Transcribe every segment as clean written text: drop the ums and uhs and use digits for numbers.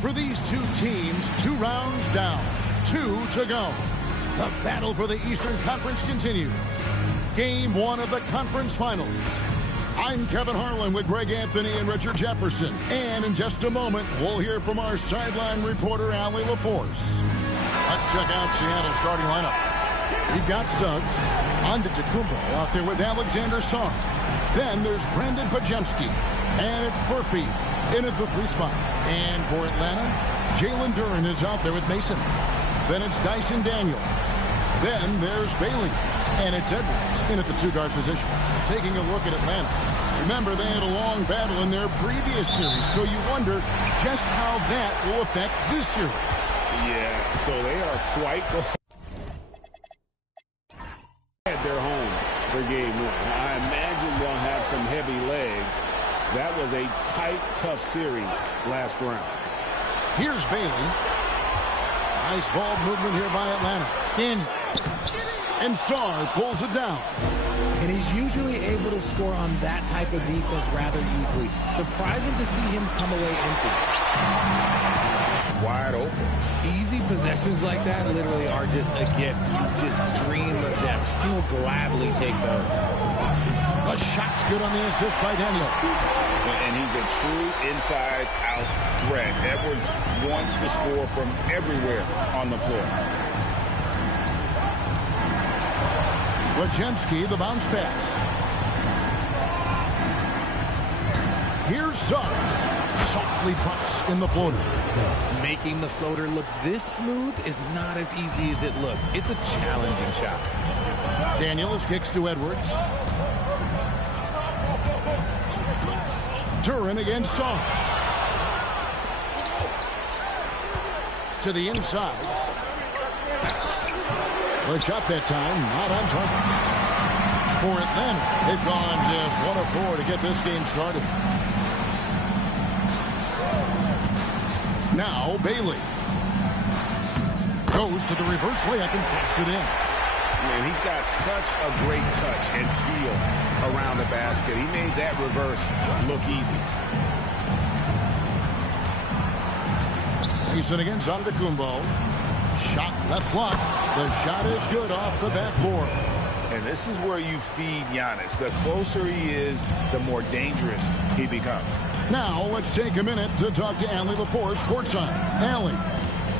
For these two teams, 2 rounds down, 2 to go. The battle for the Eastern Conference continues. Game 1 of the conference finals. I'm Kevin Harlan with Greg Anthony and Richard Jefferson. And in just a moment, we'll hear from our sideline reporter, Allie LaForce. Let's check out Seattle's starting lineup. We've got Suggs, Antetokounmpo out there with Alexander Song. Then there's Brandon Pajemski, and it's Furphy in at the 3 spot. And for Atlanta, Jalen Duren is out there with Mason. Then it's Dyson Daniels. Then there's Bailey, and it's Edwards in at the 2-guard position. Taking a look at Atlanta. Remember, they had a long battle in their previous series, so you wonder just how that will affect this series. Yeah, so they are quite at their home for game 1. I imagine they'll have some heavy legs. That was a tight, tough series last round. Here's Bailey. Nice ball movement here by Atlanta. In. And Sarr pulls it down. And he's usually able to score on that type of defense rather easily. Surprising to see him come away empty. Wide open. Easy possessions like that literally are just a gift. You just dream of them. He'll gladly take those. The shot's good on the assist by Daniel. And he's a true inside-out threat. Edwards wants to score from everywhere on the floor. Pajemski, the bounce pass. Here's Suggs. Softly puts in the floater. Making the floater look this smooth is not as easy as it looks. It's a challenging shot. Daniels kicks to Edwards. Duren against Song. To the inside. The shot that time, not on target. For Atlanta, they've gone just 1 of 4 to get this game started. Now Bailey goes to the reverse layup and pops it in. Man, he's got such a great touch and feel around the basket. He made that reverse look easy. Mason against Antetokounmpo. Shot left block. The shot is good off the backboard. And this is where you feed Giannis. The closer he is, the more dangerous he becomes. Now let's take a minute to talk to Allie LaForce courtside. Allie.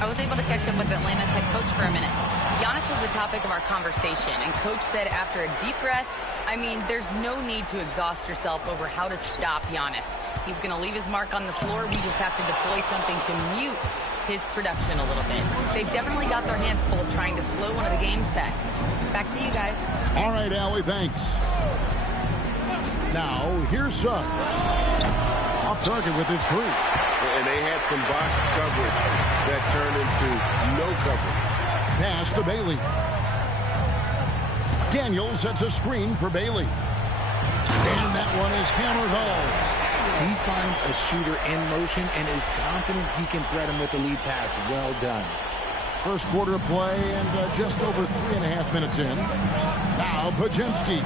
I was able to catch up with Atlanta's head coach for a minute. Giannis was the topic of our conversation, and coach said after a deep breath, I mean, there's no need to exhaust yourself over how to stop Giannis. He's going to leave his mark on the floor. We just have to deploy something to mute his production a little bit. They've definitely got their hands full trying to slow one of the game's best. Back to you guys. All right, Allie, thanks. Now, here's Suggs. Off target with his 3. And they had some botched coverage that turned into no coverage. Pass to Bailey. Daniels sets a screen for Bailey. And that one is hammered home. He finds a shooter in motion and is confident he can threat him with the lead pass. Well done. First quarter of play and just over 3.5 minutes in. Now Pajemski.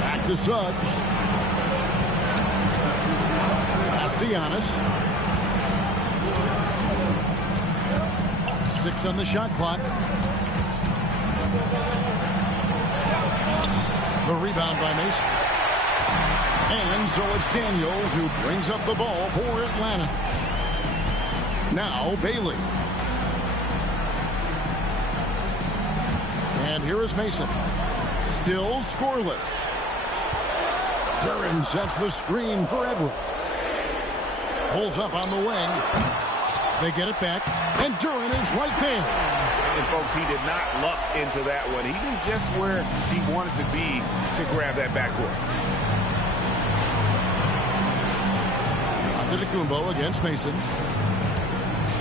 Back to Suggs. Pass to Giannis. 6 on the shot clock. The rebound by Mason. And so it's Daniels who brings up the ball for Atlanta. Now Bailey. And here is Mason. Still scoreless. Duren sets the screen for Edwards. Pulls up on the wing. They get it back. And Duren is right there. And folks, he did not luck into that one. He knew just where he wanted to be to grab that backboard. Antetokounmpo against Mason.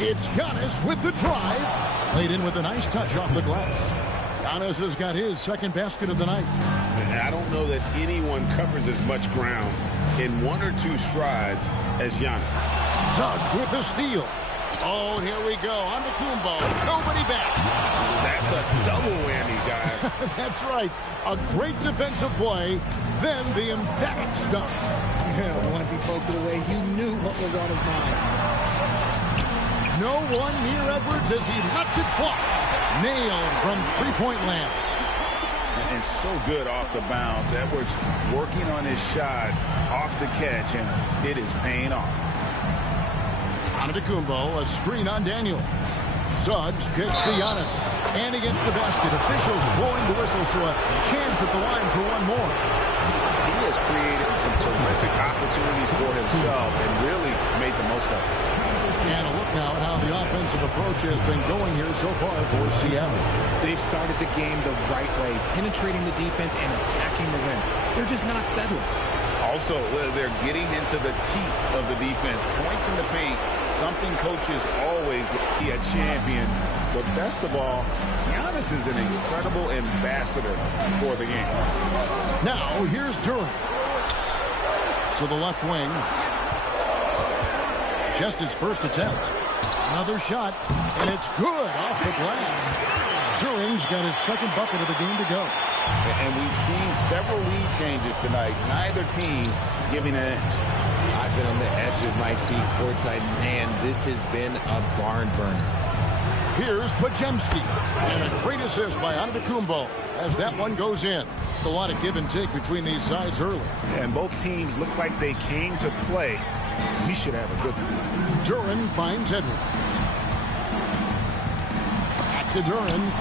It's Giannis with the drive. Laid in with a nice touch off the glass. Giannis has got his second basket of the night. And I don't know that anyone covers as much ground in 1 or 2 strides as Giannis. Suggs with the steal. Oh, here we go. On the Kumbo. Nobody back. That's a double whammy, guys. That's right. A great defensive play, then the emphatic stop. Yeah, once he poked it away, you knew what was on his mind. No one near Edwards as he lets it fly. Nailed from three-point land. And so good off the bounds. Edwards working on his shot off the catch, and it is paying off. Antetokounmpo, a screen on Daniel. Suggs kicks to Giannis. And against the basket. Officials blowing the whistle, so a chance at the line for one more. He has created some terrific opportunities for himself and really made the most of it. And a look now at how the offensive approach has been going here so far for Seattle. They've started the game the right way, penetrating the defense and attacking the rim. They're just not settling. Also, they're getting into the teeth of the defense. Points in the paint, something coaches always be a champion. But best of all, Giannis is an incredible ambassador for the game. Now, here's Durant. To the left wing. Just his first attempt. Another shot, and it's good off the glass. Durant's got his second bucket of the game to go. And we've seen several lead changes tonight. Neither team giving an inch. I've been on the edge of my seat courtside. Man, this has been a barn burner. Here's Podziemski. And a great assist by Antetokounmpo as that one goes in. A lot of give and take between these sides early. And both teams look like they came to play. We should have a good one. Duran finds Edwards. Back to Duran.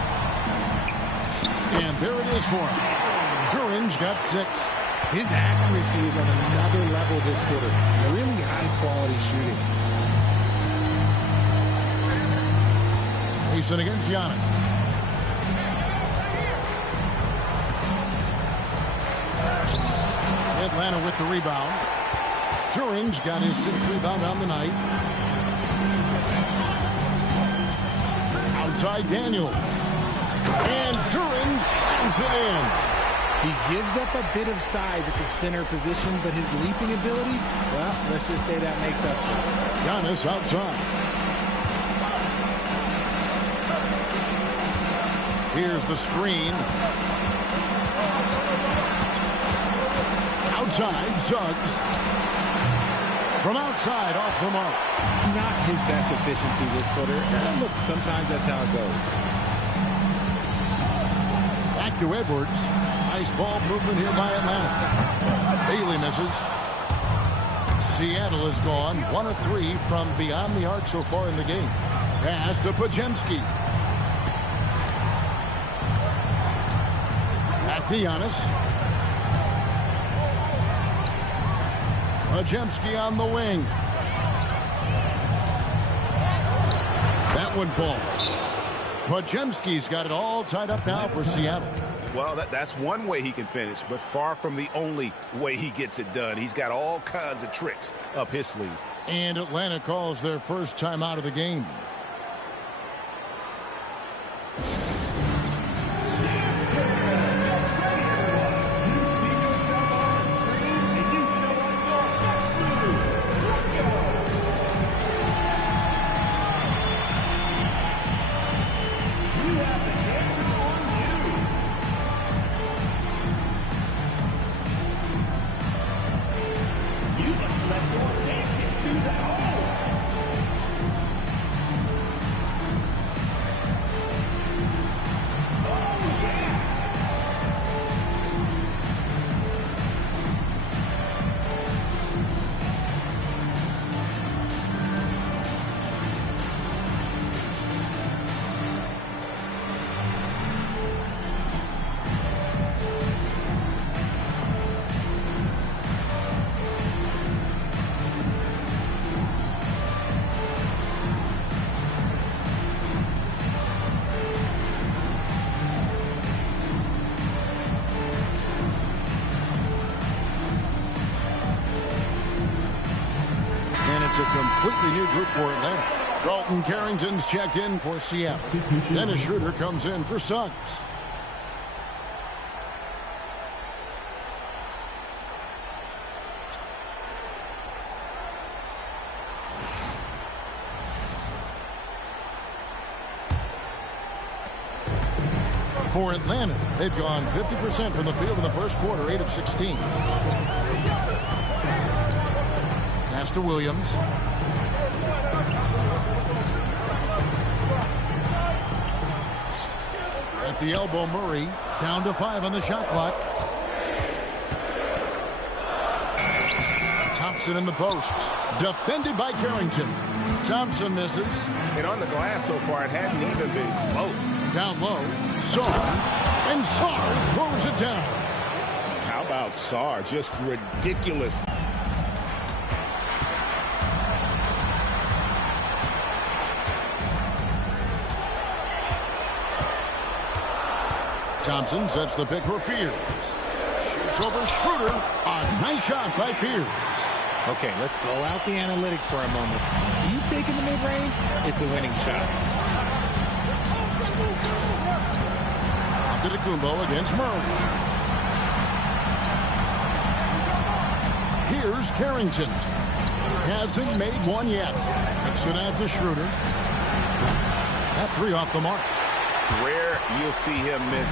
And there it is for him. Duran's got 6. His accuracy is on another level this quarter. Really high-quality shooting. Mason against Giannis. Atlanta with the rebound. Duran's got his 6th rebound on the night. Outside Daniel. And Duran slams it in. He gives up a bit of size at the center position, but his leaping ability, well, let's just say that makes up for it. Giannis outside. Here's the screen. Outside, Suggs. From outside, off the mark. Not his best efficiency this quarter. And look, sometimes that's how it goes. Back to Edwards. Nice ball movement here by Atlanta. Bailey misses. Seattle has gone 1 of 3 from beyond the arc so far in the game. Pass to Podziemski. Back to Giannis. Podziemski on the wing. That one falls. Podziemski's got it all tied up now for Seattle. Well, that's one way he can finish, but far from the only way he gets it done. He's got all kinds of tricks up his sleeve. And Atlanta calls their first time out of the game. It's a completely new group for Atlanta. Dalton Carrington's checked in for Seattle. Dennis Schroeder comes in for Suggs. For Atlanta, they've gone 50% from the field in the first quarter, 8 of 16. Pass to Williams. At the elbow, Murray. Down to 5 on the shot clock. Thompson in the posts. Defended by Carrington. Thompson misses. And on the glass so far, it hadn't even been close. Down low, Sarr. And Sarr throws it down. How about Sarr? Just ridiculous. Thompson sets the pick for Fears. Shoots over Schroeder. A nice shot by Fears. Okay, let's go out the analytics for a moment. When he's taking the mid-range, it's a winning shot. Antetokounmpo against Murray. Here's Carrington. Hasn't made one yet. Kicks it out to Schroeder. That 3 off the mark. Rare you'll see him miss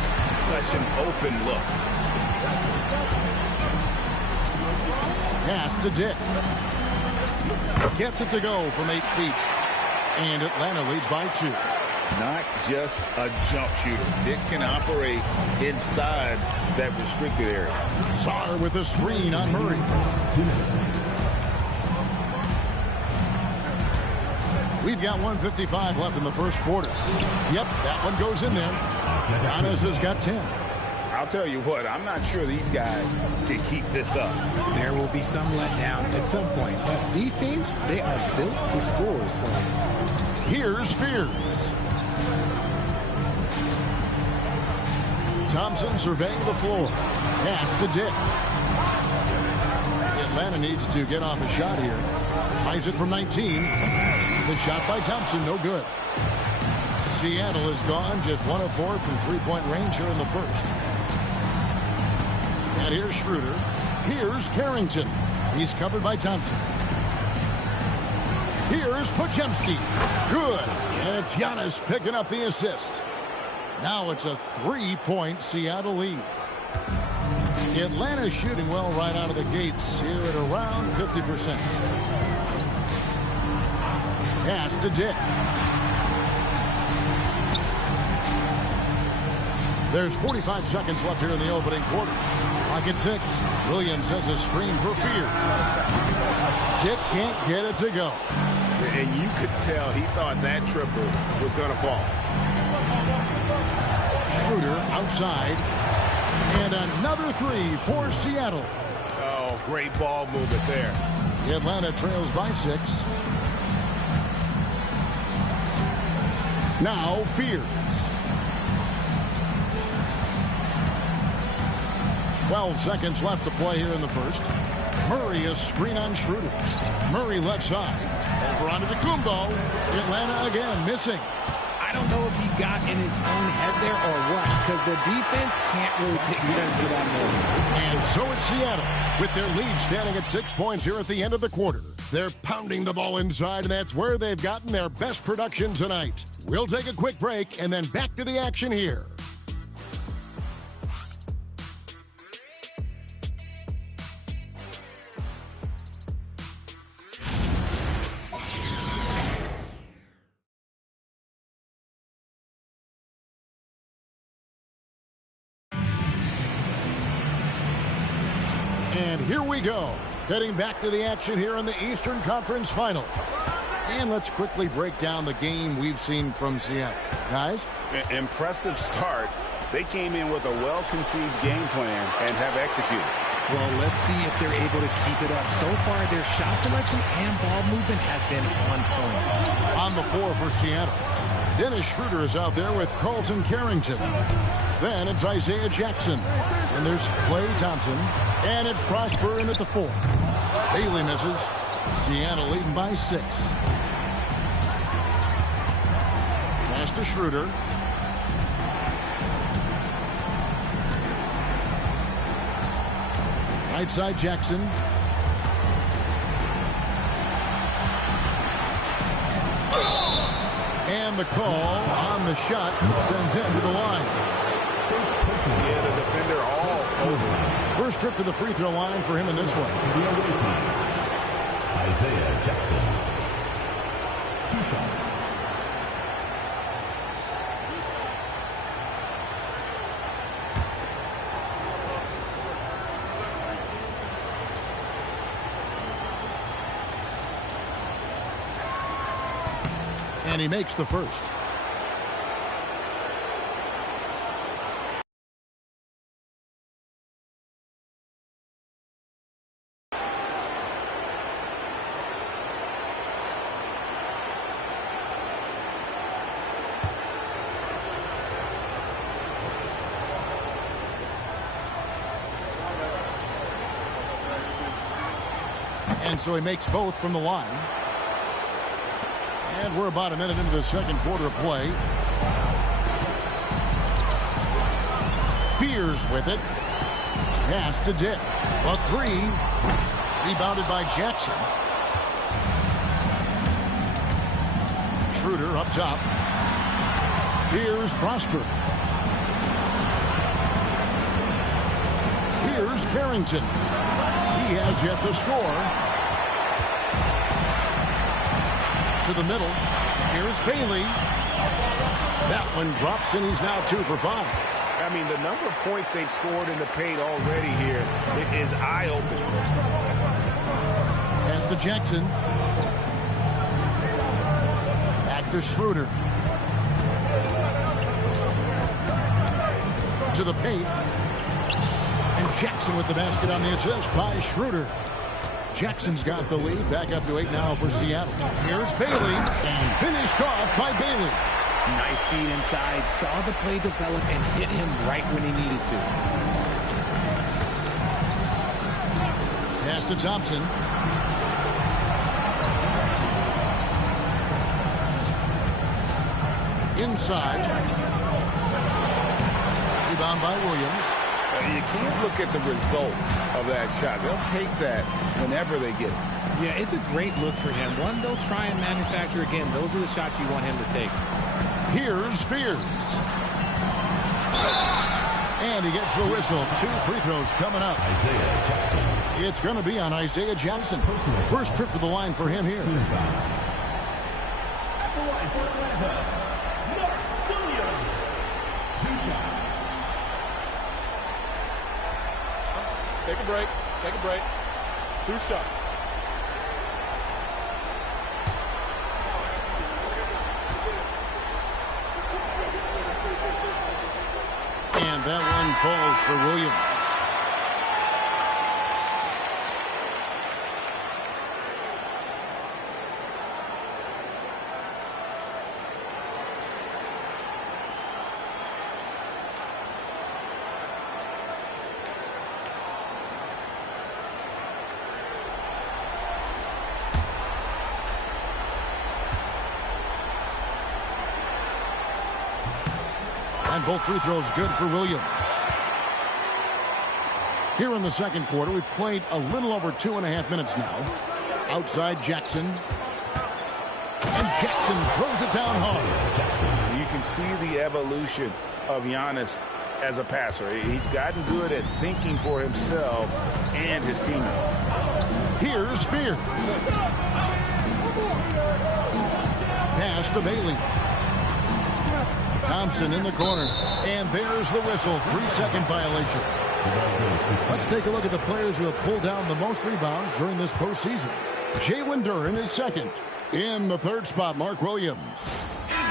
such an open look. Pass to Dick. Gets it to go from 8 feet. And Atlanta leads by 2. Not just a jump shooter. Dick can operate inside that restricted area. Sarr with a screen on Murray. We've got 1:55 left in the first quarter. Yep, that one goes in there. Giannis has got 10. I'll tell you what, I'm not sure these guys can keep this up. There will be some letdown at some point, but these teams, they are built to score. So here's Fears. Thompson surveying the floor. Pass to Dick. Atlanta needs to get off a shot here. Tries it from 19. The shot by Thompson, no good. Seattle is gone, just 1 of 4 from three-point range here in the first. And here's Schroeder. Here's Carrington. He's covered by Thompson. Here's Podziemski. Good. And it's Giannis picking up the assist. Now it's a 3-point Seattle lead. Atlanta's shooting well right out of the gates here at around 50%. Pass to Dick. There's 45 seconds left here in the opening quarter. Clock at 6. Williams has a screen for Fear. Dick can't get it to go. And you could tell he thought that triple was going to fall. Schroeder outside. And another 3 for Seattle. Oh, great ball movement there. Atlanta trails by 6. Now Fears. 12 seconds left to play here in the first. Murray a screen on Schroeder. Murray left side. Over onto Antetokounmpo. Atlanta again missing. I don't know if he got in his own head there or what, because the defense can't really take credit for that move. And so it's Seattle, with their lead standing at 6 points here at the end of the quarter. They're pounding the ball inside, and that's where they've gotten their best production tonight. We'll take a quick break, and then back to the action here. And here we go, getting back to the action here in the Eastern Conference Final. And let's quickly break down the game we've seen from Seattle. Guys? Impressive start. They came in with a well-conceived game plan and have executed. Well, let's see if they're able to keep it up. So far, their shot selection and ball movement has been on point. On the floor for Seattle, Dennis Schroeder is out there with Carlton Carrington. Then it's Isaiah Jackson. And there's Klay Thompson. And it's Prosper in at the 4. Bailey misses. Seattle leading by 6. Pass to Schroeder. Right side Jackson. And the call on the shot sends him to the line. Yeah, the defender all over. First trip to the free throw line for him in this one. Isaiah Jackson. 2 shots. And he makes the first. And so he makes both from the line. And we're about a minute into the second quarter of play. Fears with it. Pass to Dick. A 3. Rebounded by Jackson. Schroeder up top. Here's Prosper. Here's Carrington. He has yet to score. To the middle. Here's Bailey. That one drops, and he's now 2 for 5. I mean, the number of points they've scored in the paint already here is eye-opening. Pass to Jackson. Back to Schroeder. To the paint. And Jackson with the basket on the assist by Schroeder. Jackson's got the lead. Back up to 8 now for Seattle. Here's Bailey. And finished off by Bailey. Nice feed inside. Saw the play develop and hit him right when he needed to. Pass to Thompson. Inside. Rebound by Williams. You can't look at the result of that shot. They'll take that whenever they get it. Yeah, it's a great look for him. One they'll try and manufacture again. Those are the shots you want him to take. Here's Fears. And he gets the whistle. 2 free throws coming up. Isaiah Jackson. It's going to be on Isaiah Jackson. First trip to the line for him here. At the line for Atlanta, Mark Williams. 2 shots. Take a break. Take a break. 2 shots. And that one falls for Williams. And both free throws good for Williams. Here in the second quarter, we've played a little over 2.5 minutes now. Outside Jackson. And Jackson throws it down hard. You can see the evolution of Giannis as a passer. He's gotten good at thinking for himself and his teammates. Here's Spears. Pass to Bailey. Thompson in the corner. And there's the whistle. 3-second violation. Let's take a look at the players who have pulled down the most rebounds during this postseason. Jalen Duren is second. In the third spot, Mark Williams.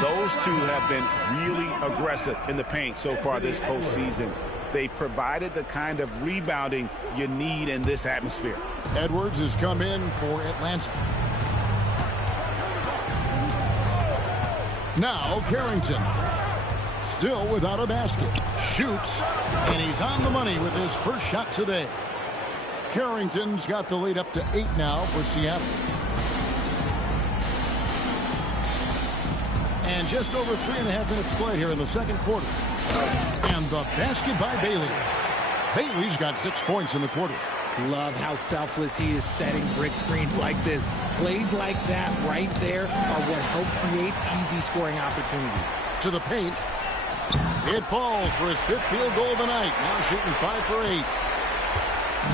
Those two have been really aggressive in the paint so far this postseason. They've provided the kind of rebounding you need in this atmosphere. Edwards has come in for Atlanta. Now Carrington. Still without a basket. Shoots. And he's on the money with his first shot today. Carrington's got the lead up to 8 now for Seattle. And just over 3.5 minutes played here in the second quarter. And the basket by Bailey. Bailey's got 6 points in the quarter. Love how selfless he is setting brick screens like this. Plays like that right there are what help create easy scoring opportunities. To the paint. It falls for his 5th field goal of the night. Now shooting 5 for 8.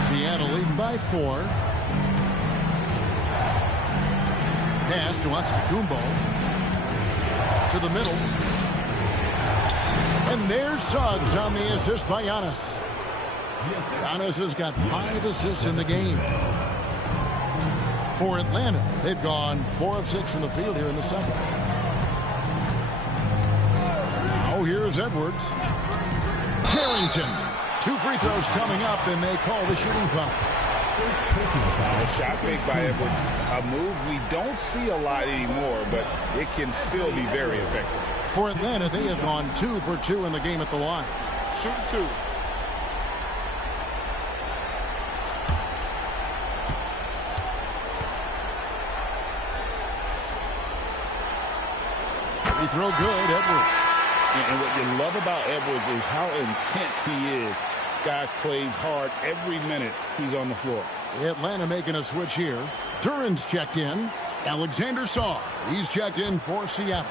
Seattle leading by 4. Pass to Antetokounmpo. To the middle. And there's Suggs on the assist by Giannis. Giannis has got 5 assists in the game. For Atlanta, they've gone 4 of 6 from the field here in the second. Now here's Edwards. Carrington. 2 free throws coming up, and they call the shooting foul. A shot fake by Edwards. A move we don't see a lot anymore, but it can still be very effective. For Atlanta, they have gone 2 for 2 in the game at the line. Shooting 2. Free throw good, Edwards. And what you love about Edwards is how intense he is. Guy plays hard every minute he's on the floor. Atlanta making a switch here. Duran's checked in. Alexander Sarr. He's checked in for Seattle.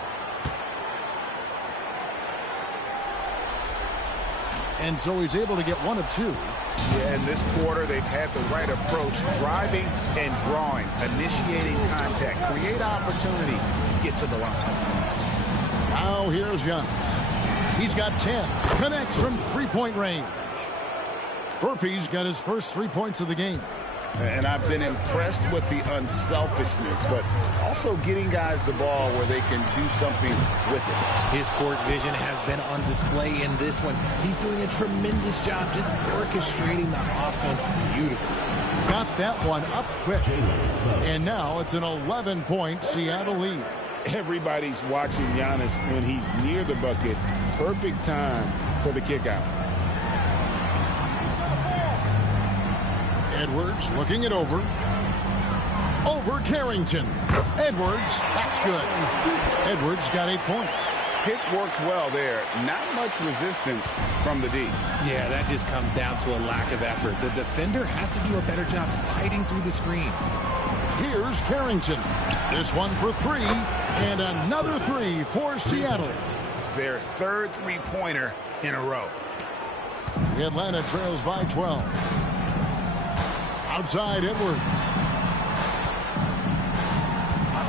And so he's able to get 1 of 2. Yeah, in this quarter, they've had the right approach, driving and drawing, initiating contact, create opportunities, get to the line. Now here's Giannis. He's got 10. Connects from 3-point range. Furphy's got his first 3 points of the game. And I've been impressed with the unselfishness, but also getting guys the ball where they can do something with it. His court vision has been on display in this one. He's doing a tremendous job just orchestrating the offense beautifully. Got that one up quick. And now it's an 11-point Seattle lead. Everybody's watching Giannis when he's near the bucket. Perfect time for the kick out. Edwards looking it over. Over Carrington. Edwards, that's good. Edwards got 8 points. Pick works well there. Not much resistance from the D. Yeah, that just comes down to a lack of effort. The defender has to do a better job fighting through the screen. Here's Carrington. This one for 3, and another 3 for Seattle. Their 3rd three-pointer in a row. Atlanta trails by 12. Outside Edwards.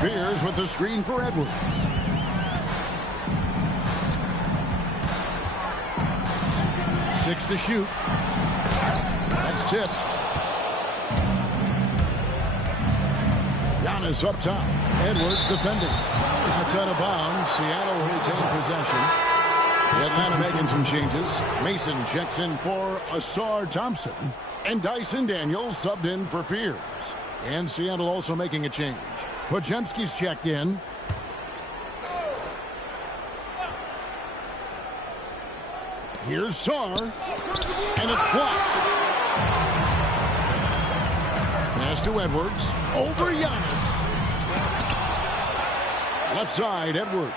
Fears with the screen for Edwards. Six to shoot. That's tipped. Giannis up top. Edwards defending. That's out of bounds. Seattle will retain possession. Atlanta making some changes. Mason checks in for Asar Thompson. And Dyson Daniels subbed in for Fears. And Seattle also making a change. Podziemski's checked in. Here's Sarr. And it's blocked. Pass to Edwards. Over Giannis. Left side, Edwards.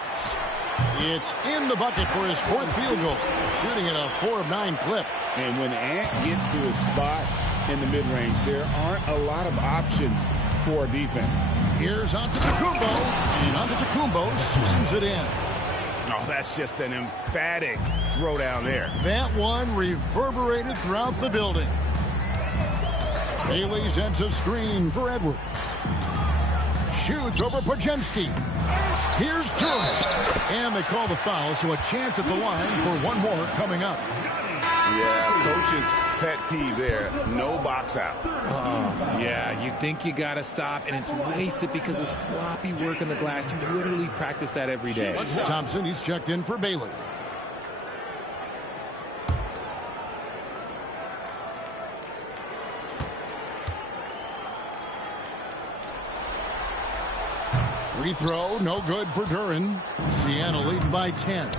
It's in the bucket for his 4th field goal. Shooting at a 4 of 9 clip. And when Ant gets to his spot in the mid-range, there aren't a lot of options for defense. Here's Antetokounmpo. And Antetokounmpo slams it in. Oh, that's just an emphatic throw down there. That one reverberated throughout the building. Bailey sends a screen for Edwards. Shoots over Podziemski. Here's Durham. And they call the foul, so a chance at the line for one more coming up. Yeah, coach's pet peeve there. No box out. Yeah, you think you got to stop, and it's wasted because of sloppy work on the glass. You literally practice that every day. Thompson, he's checked in for Bailey. Free throw, no good for Duran. Seattle leading by 10.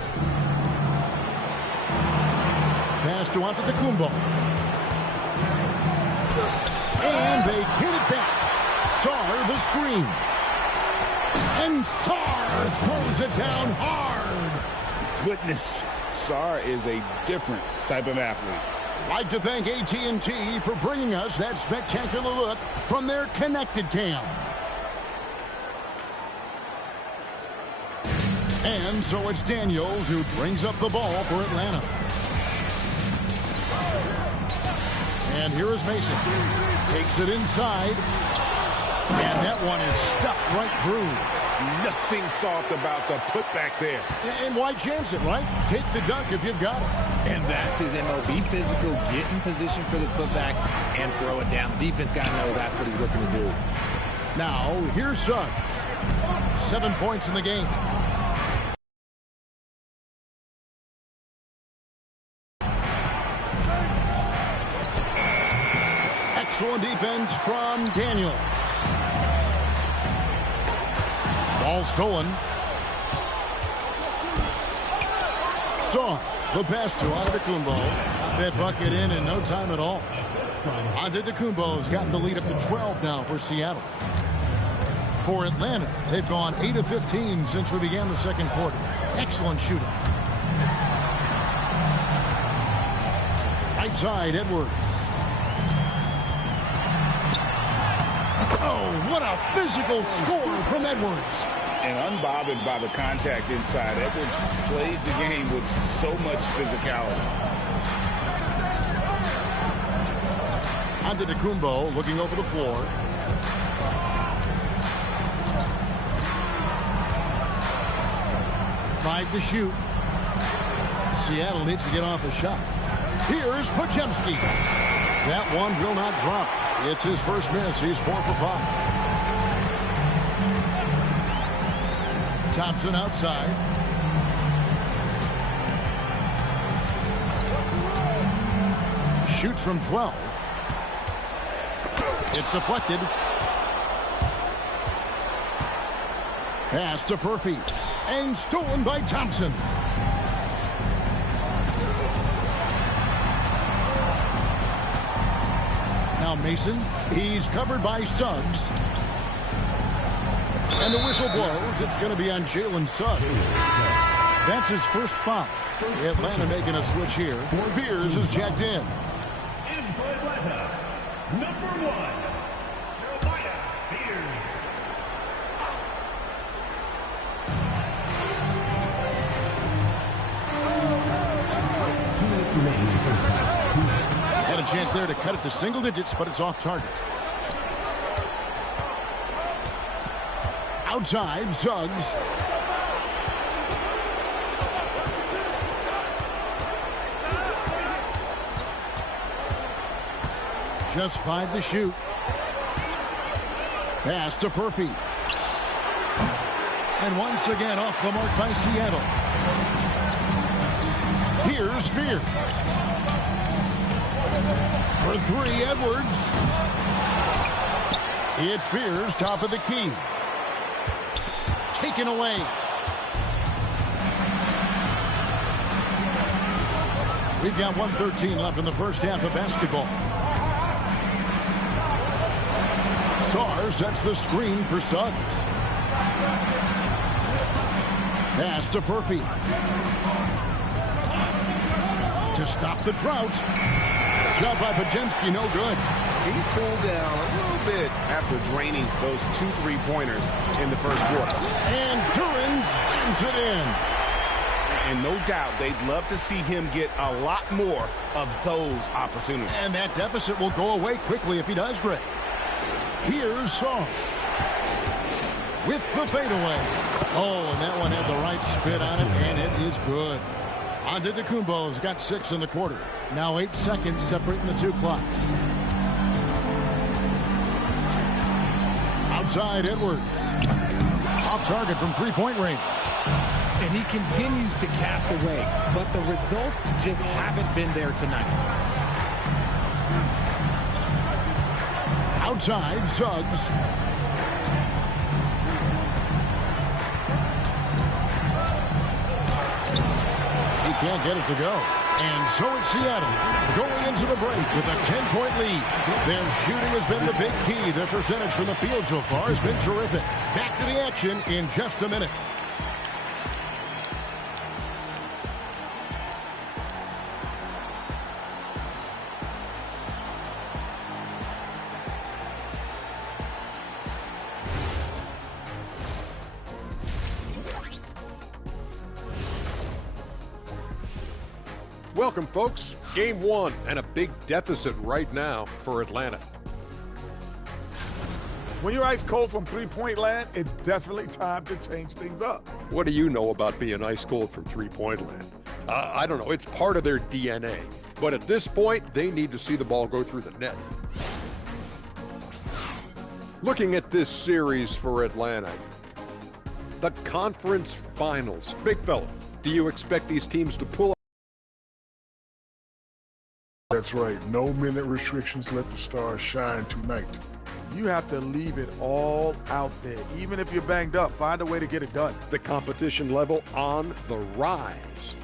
Pass to Antetokounmpo. And they get it back. Sarr the screen. And Sarr throws it down hard. Goodness, Sarr is a different type of athlete. Like to thank AT&T for bringing us that spectacular look from their connected cam. And so it's Daniels who brings up the ball for Atlanta. And here is Mason. Takes it inside. And that one is stuffed right through. Nothing soft about the putback there. And why chance it, right? Take the dunk if you've got it. And that's his MO. Be physical, get in position for the putback, and throw it down. The defense got to know that's what he's looking to do. Now, here's Suggs. 7 points in the game. Excellent defense from Daniels. Ball stolen. Saw the pass to Antetokounmpo. That bucket in no time at all. Antetokounmpo's got the lead up to 12 now for Seattle. For Atlanta, they've gone 8 of 15 since we began the second quarter. Excellent shooting. Right side, Edwards. Oh, what a physical score from Edwards. And unbothered by the contact inside, Edwards plays the game with so much physicality. Antetokounmpo looking over the floor. Five to shoot. Seattle needs to get off a shot. Here's Podziemski. That one will not drop. It's his first miss. He's 4 for 5. Thompson outside. Shoots from 12. It's deflected. Pass to Furphy. And stolen by Thompson. Now Mason. He's covered by Suggs. And the whistle blows. It's going to be on Jalen Suggs. That's his first foul. Atlanta making a switch here. Veers is checked in. In for Atlanta, number 1, Jeremiah Veers. Had a chance there to cut it to single digits, but it's off target. Outside, Suggs. Just 5 to shoot. Pass to Furphy. And once again off the mark by Seattle. Here's Veers. For 3, Edwards. It's Veers, top of the key. Taken away. We've got 1:13 left in the first half of basketball. Sarr sets the screen for Suggs. Pass to Furphy. To stop the drought. Shot by Podziemski, no good. He's cooled down a little bit after draining those 2 3-pointers in the first quarter. And Duran slams it in. And no doubt they'd love to see him get a lot more of those opportunities. And that deficit will go away quickly if he does great. Here's Saw. With the fadeaway. Oh, and that one had the right spin on it, and it is good. Antetokounmpo's got 6 in the quarter. Now 8 seconds separating the 2 clocks. Outside Edwards. Off target from 3-point range. And he continues to cast away, but the results just haven't been there tonight. Outside Suggs. He can't get it to go. And so it's Seattle going into the break with a 10-point lead. Their shooting has been the big key. Their percentage from the field so far has been terrific. Back to the action in just a minute. Welcome, folks. Game 1, and a big deficit right now for Atlanta. When you're ice cold from three-point land, it's definitely time to change things up. What do you know about being ice cold from three-point land? I don't know. It's part of their DNA. But at this point, they need to see the ball go through the net. Looking at this series for Atlanta, the conference finals. Big fella, do you expect these teams to pull? That's right. No minute restrictions. Let the stars shine tonight. You have to leave it all out there. Even if you're banged up, find a way to get it done. The competition level on the rise.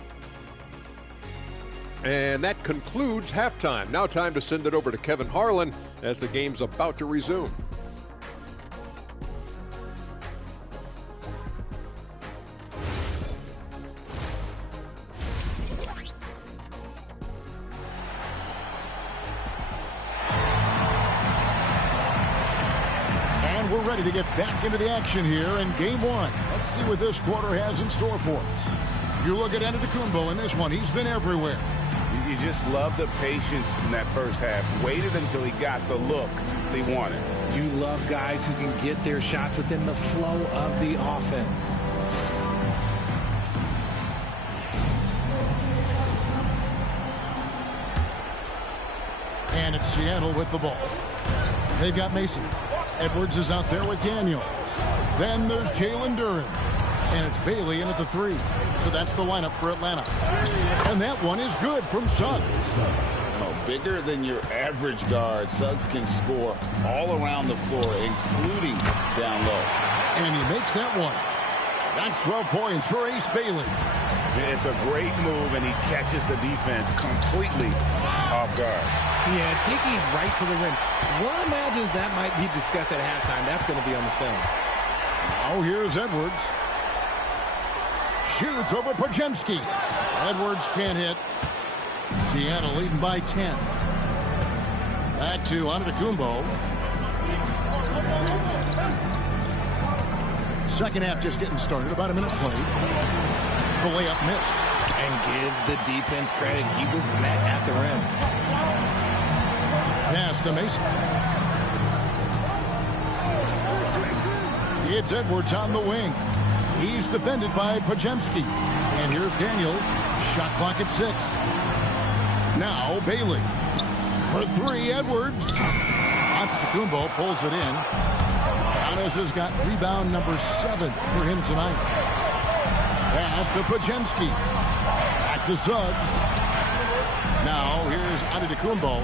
And that concludes halftime. Now time to send it over to Kevin Harlan as the game's about to resume. We're ready to get back into the action here in game 1. Let's see what this quarter has in store for us. You look at Antetokounmpo in this one. He's been everywhere. You just love the patience in that first half. Waited until he got the look he wanted. You love guys who can get their shots within the flow of the offense. And it's Seattle with the ball. They've got Mason. Edwards is out there with Daniels. Then there's Jalen Duren. And it's Bailey in at the 3. So that's the lineup for Atlanta. And that one is good from Suggs. Oh, bigger than your average guard. Suggs can score all around the floor, including down low. And he makes that one. That's 12 points for Ace Bailey. It's a great move, and he catches the defense completely off guard. Yeah, taking it right to the rim. One imagines that might be discussed at halftime. That's going to be on the film. Oh, here's Edwards. Shoots over Pajemski. Edwards can't hit. Seattle leading by 10. Back to Antetokounmpo. Second half just getting started. About a minute played. The layup missed. And give the defense credit. He was met at the rim. Pass to Mason. It's Edwards on the wing. He's defended by Pajemski. And here's Daniels. Shot clock at 6. Now Bailey. For 3, Edwards. Antetokounmpo pulls it in. Giannis has got rebound number 7 for him tonight. Pass to Pajemski. Back to Suggs. Now here's Antetokounmpo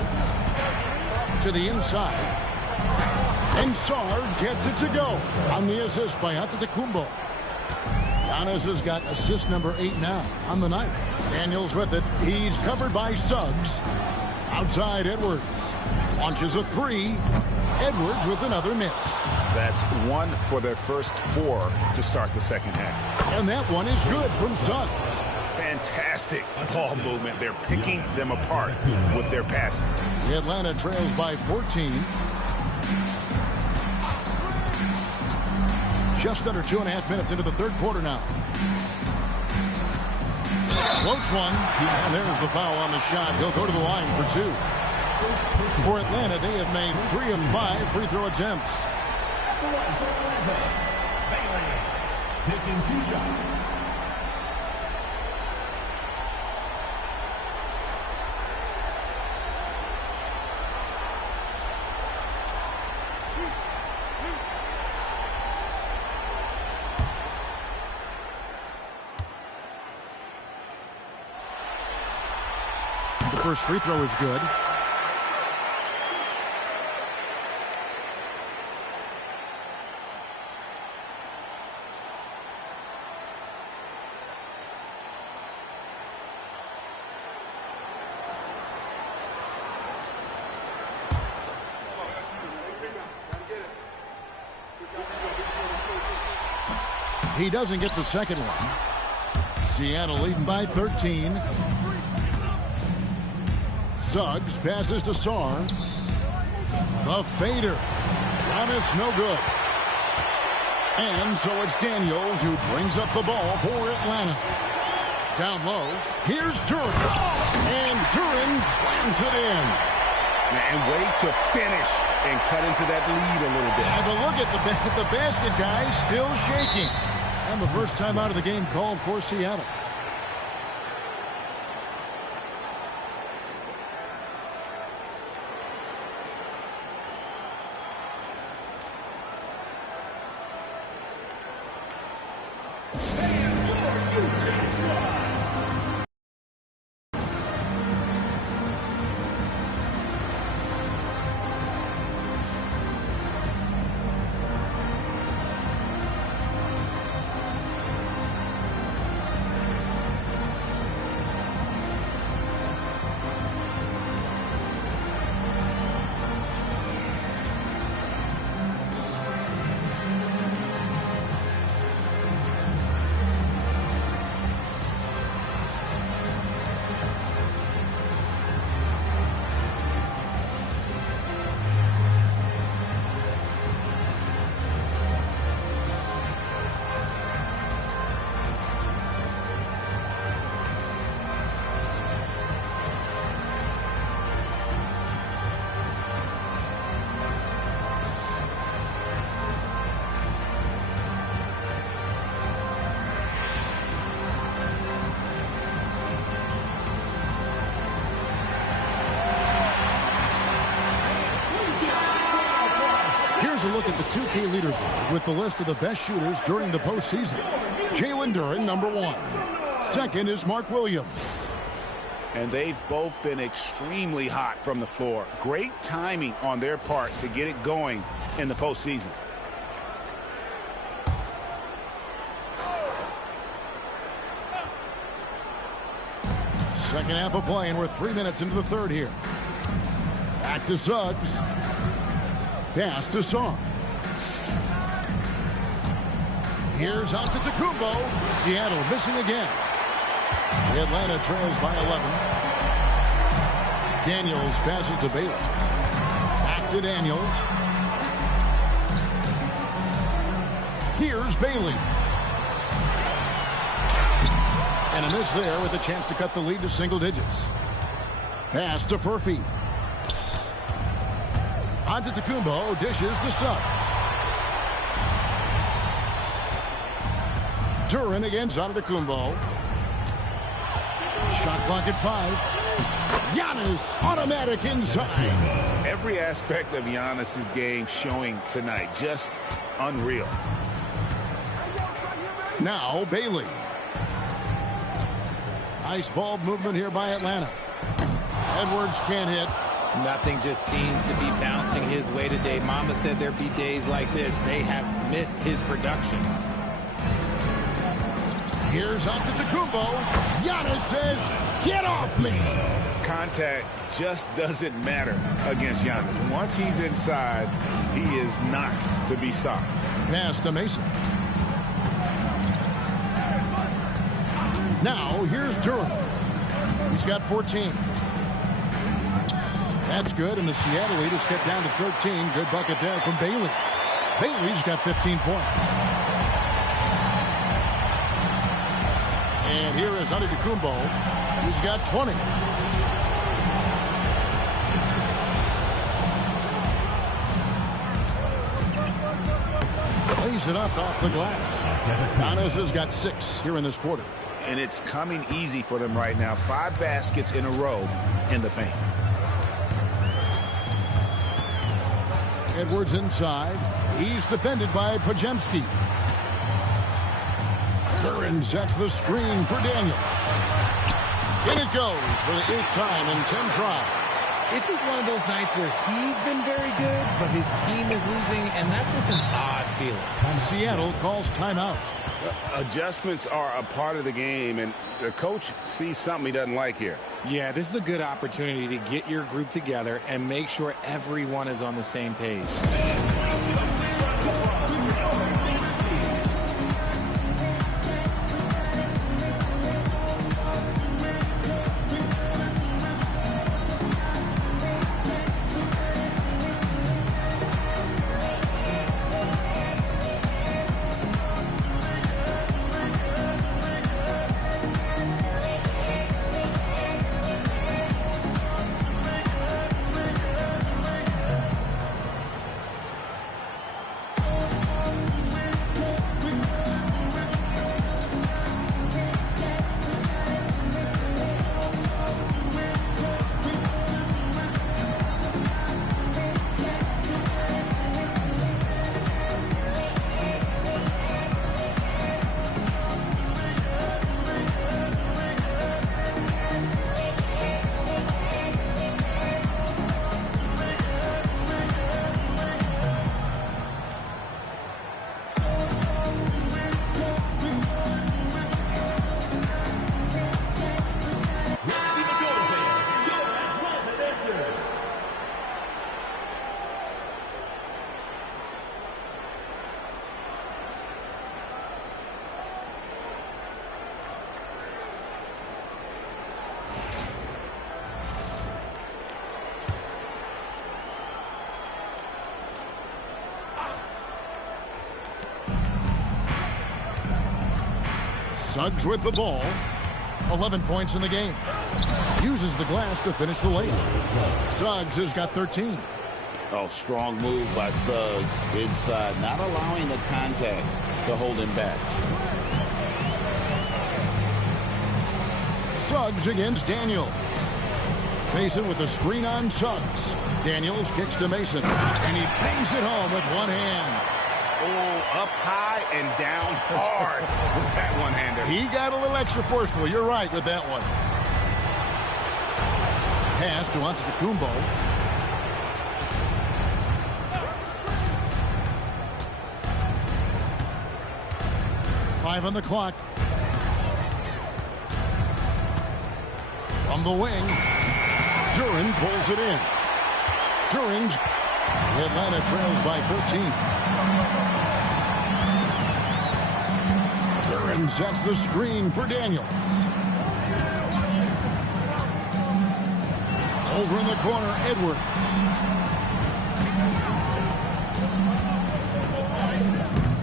to the inside. And Sarr gets it to go on the assist by Antetokounmpo. Giannis has got assist number 8 now on the night. Daniels with it. He's covered by Suggs. Outside Edwards. Launches a 3. Edwards with another miss. That's 1 for their first 4 to start the second half. And that one is good from Suggs. Fantastic ball movement. They're picking them apart with their passing. Atlanta trails by 14. Just under 2.5 minutes into the third quarter now. Floats one. And there's the foul on the shot. He'll go to the line for 2. For Atlanta, they have made 3 of 5 free throw attempts. Taking 2 shots. The first free throw is good. He doesn't get the second one. Seattle leading by 13. Suggs passes to Sarr. The fader. Giannis no good. And so it's Daniels who brings up the ball for Atlanta. down low. Here's Duren. And Duren slams it in. And wait to finish and cut into that lead a little bit. And but look at the basket guy still shaking. And the first time out of the game called for Seattle. Here's a look at the 2K leaderboard with the list of the best shooters during the postseason. Jalen Duren, number 1. Second is Mark Williams. And they've both been extremely hot from the floor. Great timing on their part to get it going in the postseason. Second half of play, and we're 3 minutes into the third here. Back to Suggs. Pass to Song. Here's Antetokounmpo. Seattle missing again. Atlanta trails by 11. Daniels passes to Bailey. Back to Daniels. Here's Bailey. And a miss there with a chance to cut the lead to single digits. Pass to Furphy. Antetokounmpo dishes to Suggs. Duren against Antetokounmpo. Shot clock at 5. Giannis automatic inside. Every aspect of Giannis's game showing tonight. Just unreal. Now Bailey. Nice ball movement here by Atlanta. Edwards can't hit. Nothing just seems to be bouncing his way today. Mama said there'd be days like this. They have missed his production. Here's Antetokounmpo. Giannis says, "Get off me." Contact just doesn't matter against Giannis. Once he's inside, he is not to be stopped. Pass to Mason. Now here's Duren. He's got 14. That's good, and the Seattle lead is cut down to 13. Good bucket there from Bailey. Bailey's got 15 points. And here is Antetokounmpo. He's got 20. Lays it up off the glass. Giannis has got 6 here in this quarter. And it's coming easy for them right now. 5 baskets in a row in the paint. Edwards inside. He's defended by Podziemski. Duren sets the screen for Daniels. In it goes for the 8th time in 10 tries. It's just one of those nights where he's been very good, but his team is losing, and that's just an odd feeling. Seattle calls timeout. Adjustments are a part of the game, and the coach sees something he doesn't like here. Yeah, this is a good opportunity to get your group together and make sure everyone is on the same page. Suggs with the ball. 11 points in the game. Uses the glass to finish the layup. Suggs has got 13. Oh, strong move by Suggs inside, not allowing the contact to hold him back. Suggs against Daniels. Mason with a screen on Suggs. Daniels kicks to Mason, and he bangs it home with one hand. Oh, up high and down hard with that one-hander. He got a little extra forceful. You're right with that one. Pass to Antetokounmpo. Five on the clock. From the wing, Duren pulls it in. Duren's Atlanta trails by 13. Duren sets the screen for Daniels. Over in the corner, Edwards.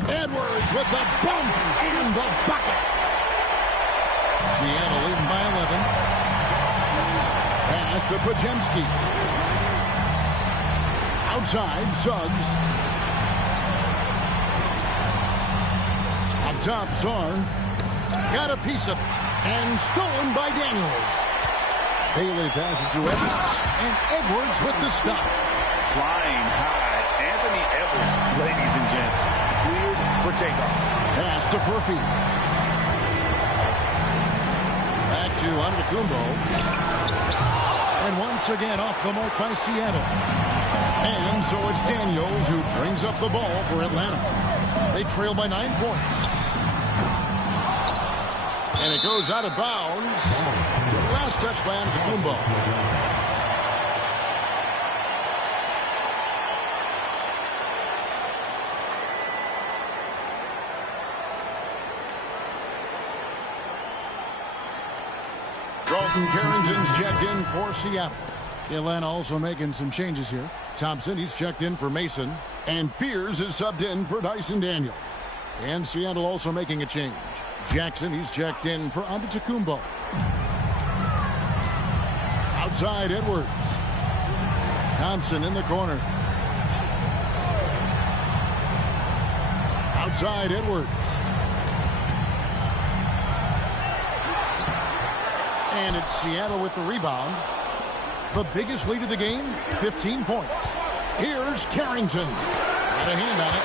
Edwards with the bump and the bucket. Seattle leading by 11. Pass to Pajemski. Outside, Suggs. Up top, Sarn. Got a piece of it. And stolen by Daniels. Bailey passes to Edwards. And Edwards with the stop. Flying high. Anthony Edwards, ladies and gents, cleared for takeoff. Pass to Furphy. Back to Antetokounmpo. And once again off the mark by Seattle. And so it's Daniels who brings up the ball for Atlanta. They trail by 9 points. And it goes out of bounds. Last touch by Antetokounmpo. Carrington's checked in for Seattle. Atlanta also making some changes here. Thompson, he's checked in for Mason. And Fears is subbed in for Dyson Daniels. And Seattle also making a change. Jackson, he's checked in for Antetokounmpo. Outside, Edwards. Thompson in the corner. Outside, Edwards. And it's Seattle with the rebound. The biggest lead of the game, 15 points. Here's Carrington. Got a hand on it.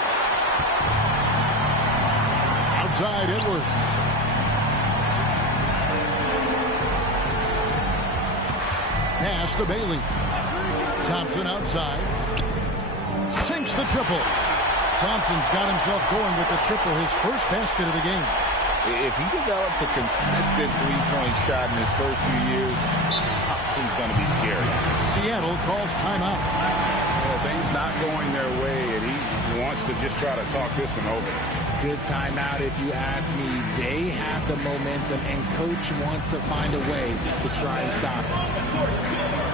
Outside, Edwards. Pass to Bailey. Thompson outside. Sinks the triple. Thompson's got himself going with the triple, his first basket of the game. If he develops a consistent three-point shot in his first few years, Thompson's going to be scary. Seattle calls timeout. Well, things not going their way, and he wants to just try to talk this one over. Good timeout if you ask me. They have the momentum, and Coach wants to find a way to try and stop it.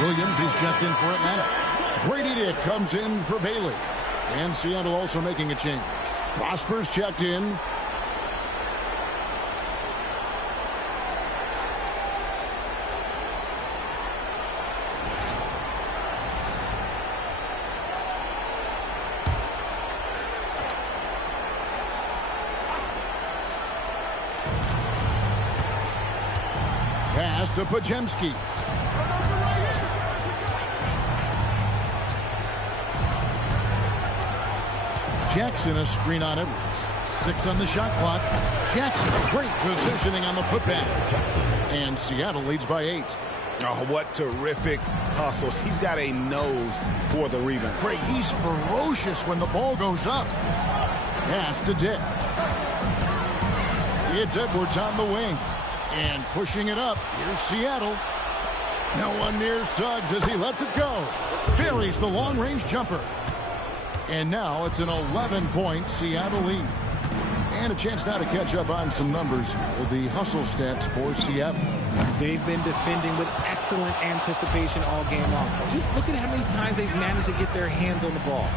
Williams is checked in for Atlanta. Grady Dick comes in for Bailey. And Seattle also making a change. Prosper's checked in. Pass to Pajemski. Jackson a screen on Edwards. 6 on the shot clock. Jackson, great positioning on the putback. And Seattle leads by 8. Oh, what terrific hustle. He's got a nose for the rebound. Great, he's ferocious when the ball goes up. Pass to Dick. It's Edwards on the wing. And pushing it up. Here's Seattle. No one near Suggs as he lets it go. Buries the long-range jumper. And now it's an 11-point Seattle lead. And a chance now to catch up on some numbers with the hustle stats for Seattle. They've been defending with excellent anticipation all game long. Just look at how many times they've managed to get their hands on the ball.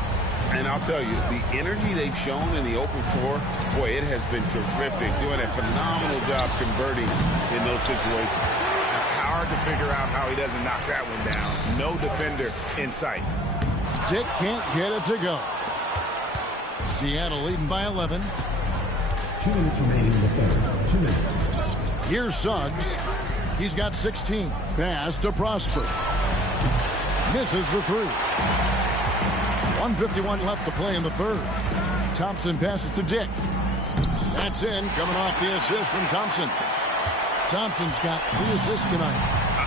And I'll tell you, the energy they've shown in the open floor, boy, it has been terrific. Doing a phenomenal job converting in those situations. Hard to figure out how he doesn't knock that one down. No defender in sight. Dick can't get it to go. Seattle leading by 11. 2 minutes remaining in the third. 2 minutes. Here's Suggs. He's got 16. Pass to Prosper. Misses the 3. 1:51 left to play in the third. Thompson passes to Dick. That's in, coming off the assist from Thompson. Thompson's got 3 assists tonight.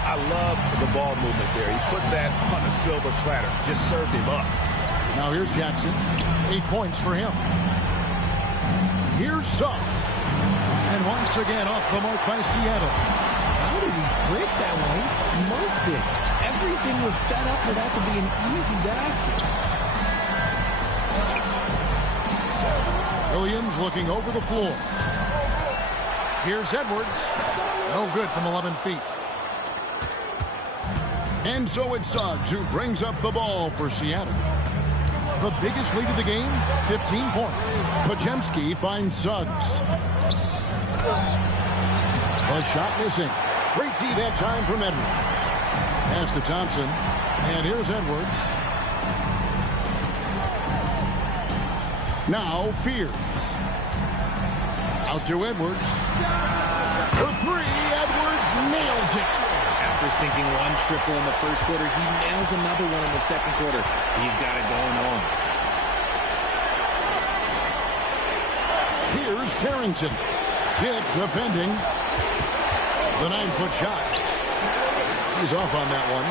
I love the ball movement there. He put that on a silver platter. Just served him up. Now here's Jackson. 8 points for him. Here's Suggs. And once again off the mark by Seattle. How did he break that one? He smoked it. Everything was set up for that to be an easy basket. Williams looking over the floor. Here's Edwards. No good from 11 feet. And so it's Suggs who brings up the ball for Seattle. The biggest lead of the game, 15 points. Pajemski finds Suggs. A shot missing. Great D that time from Edwards. Pass to Thompson. And here's Edwards. Now Fears. Out to Edwards. For 3, Edwards nails it. After sinking 1 triple in the first quarter, he nails another one in the second quarter. He's got it going on. Here's Carrington. Dick defending. The 9-foot shot. He's off on that one.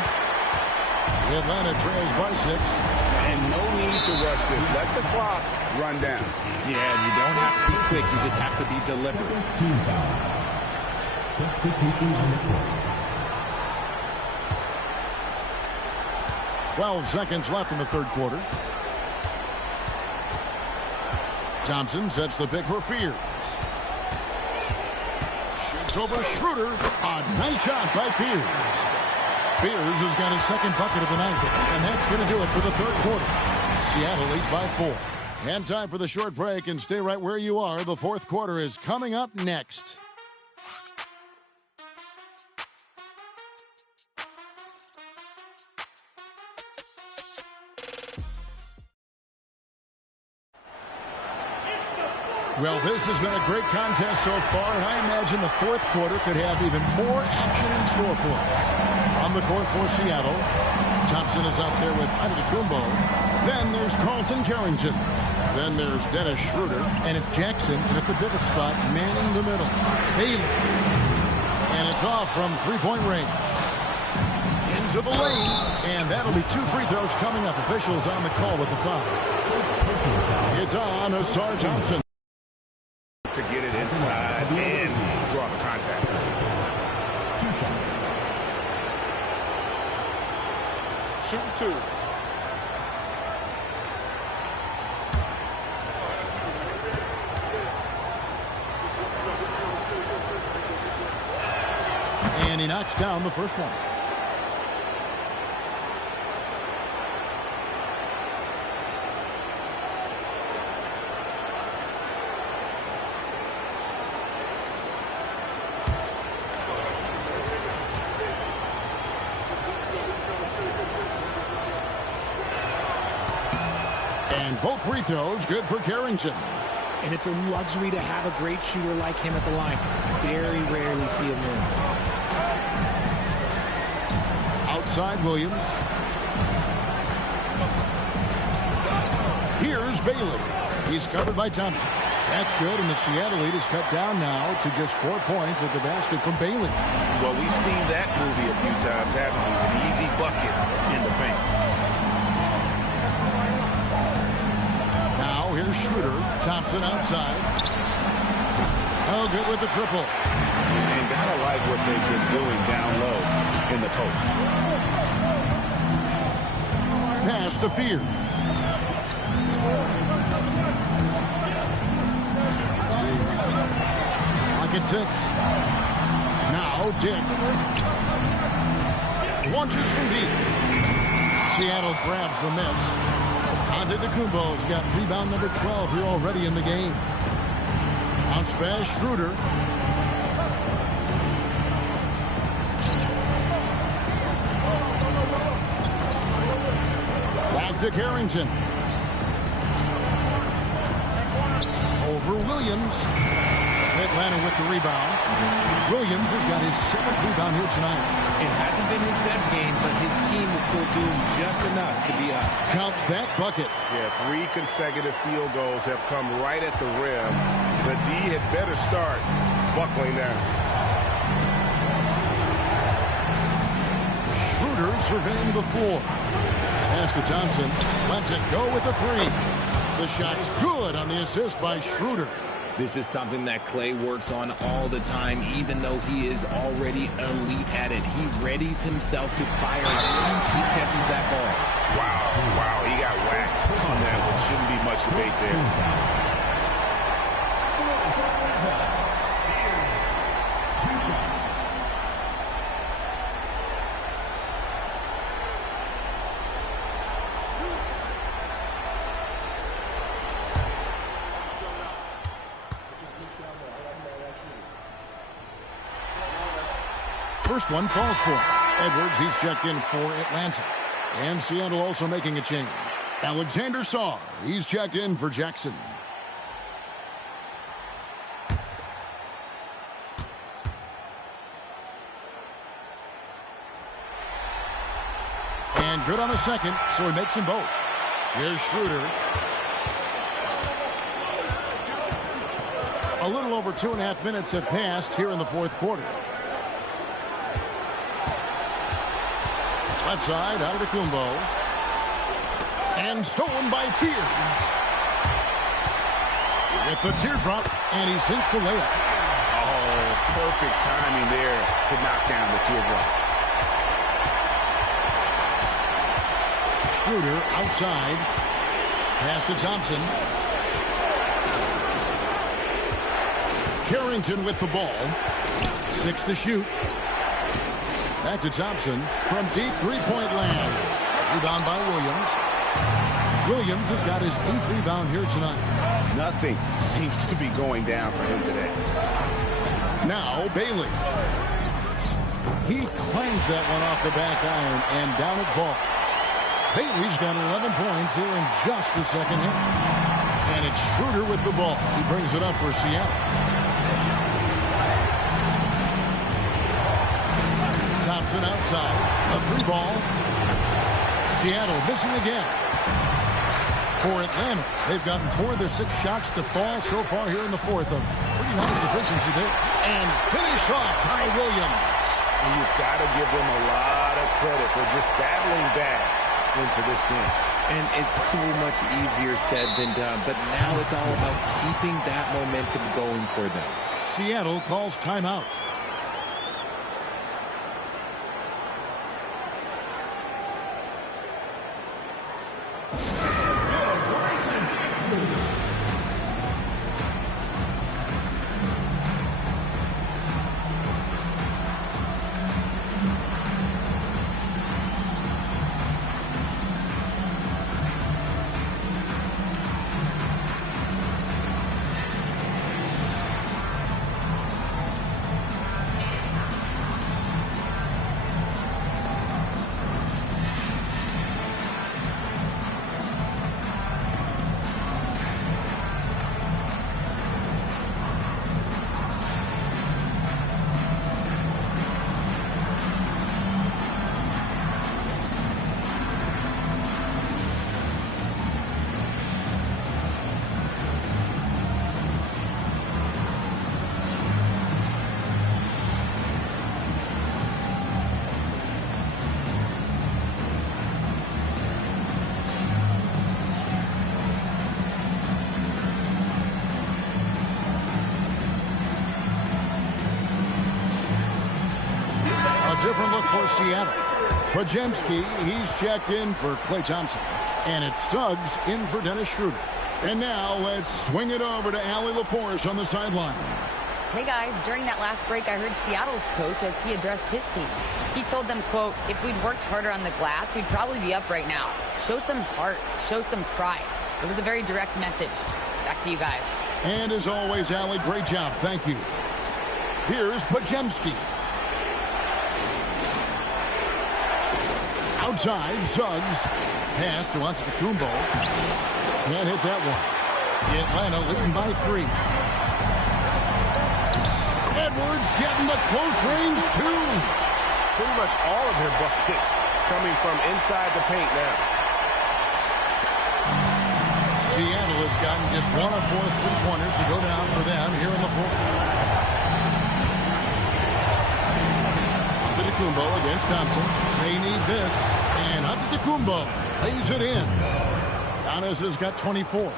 Atlanta trails by 6. And no need to rush this. Let the clock run down. Yeah, you don't have to be quick. You just have to be deliberate. Substitution on the court. 12 seconds left in the third quarter. Thompson sets the pick for Fears. Shoots over Schroeder. A nice shot by Fears. Fears has got his second bucket of the night. And that's going to do it for the third quarter. Seattle leads by 4. And time for the short break. And stay right where you are. The fourth quarter is coming up next. Well, this has been a great contest so far, and I imagine the fourth quarter could have even more action in store for us. On the court for Seattle, Thompson is out there with Antetokounmpo. Then there's Carlton Carrington. Then there's Dennis Schroeder, and it's Jackson, and at the pivot spot, manning the middle. Bailey. And it's off from three-point range. Into the lane, and that'll be 2 free throws coming up. Officials on the call with the foul. It's on Asar Thompson. To get it inside and draw the contact. 2 shots. Shoot 2. And he knocks down the first one. And both free throws good for Carrington. And it's a luxury to have a great shooter like him at the line. Very rarely see him miss. outside Williams. Here's Bailey. He's covered by Thompson. That's good, and the Seattle lead is cut down now to just 4 points with the basket from Bailey. Well, we've seen that movie a few times, haven't we? An easy bucket in the paint. Now here's Schroeder. Thompson outside. Oh, good with the triple. And gotta like what they've been doing down low in the post. Pass to Fears. Lock at 6. Now Dick. Launches from deep. Seattle grabs the miss. Antetokounmpo's got rebound number 12 here already in the game. Bounce pass, Schroeder. Back to Carrington. Over Williams. Atlanta with the rebound. Williams has got his 7th rebound here tonight. It hasn't been his best game, but his team is still doing just enough to be up. Count that bucket. Yeah, 3 consecutive field goals have come right at the rim. The D had better start buckling down. Schroeder surveying the floor. Pass to Thompson. Lets it go with the 3. The shot's good on the assist by Schroeder. This is something that Clay works on all the time, even though he is already elite at it. He readies himself to fire once he catches that ball. Wow, he got whacked on that one. Shouldn't be much debate there. First one falls for Edwards. He's checked in for Atlanta. And Seattle also making a change. Alexander Saw. He's checked in for Jackson. And good on the second, so he makes them both. Here's Schroeder. A little over 2.5 minutes have passed here in the fourth quarter. Left side, Antetokounmpo. And stolen by Fears. With the teardrop, and he sinks the layup. Oh, perfect timing there to knock down the teardrop. Schroeder outside. Pass to Thompson. Carrington with the ball. 6 to shoot. Back to Thompson from deep three-point land. Rebound by Williams. Williams has got his 8th rebound here tonight. Nothing seems to be going down for him today. Now Bailey. He clangs that one off the back iron, and down it falls. Bailey's got 11 points here in just the second half. And it's Schroeder with the ball. He brings it up for Seattle. Thompson outside. A 3-ball. Seattle missing again. For Atlanta, they've gotten 4 of their 6 shots to fall so far here in the fourth. A pretty nice efficiency there. And finished off by Williams. And you've got to give them a lot of credit for just battling back into this game. And it's so much easier said than done, but now it's all about keeping that momentum going for them. Seattle calls timeout. for Seattle. Pajemski, he's checked in for Klay Thompson. And it's Suggs in for Dennis Schroeder. And now let's swing it over to Allie LaForce on the sideline. Hey guys, during that last break, I heard Seattle's coach as he addressed his team. He told them, quote, if we'd worked harder on the glass, we'd probably be up right now. Show some heart, show some pride. It was a very direct message. Back to you guys. And as always, Allie, great job. Thank you. Here's Pajemski. Outside, Suggs. Pass to Antetokounmpo. Can't hit that one. Atlanta leading by 3. Edwards getting the close range, too. Pretty much all of their buckets coming from inside the paint now. Seattle has gotten just 1 of 4 3-pointers to go down for them here in the fourth. Antetokounmpo against Thompson. They need this. And Antetokounmpo lays it in. Giannis has got 24.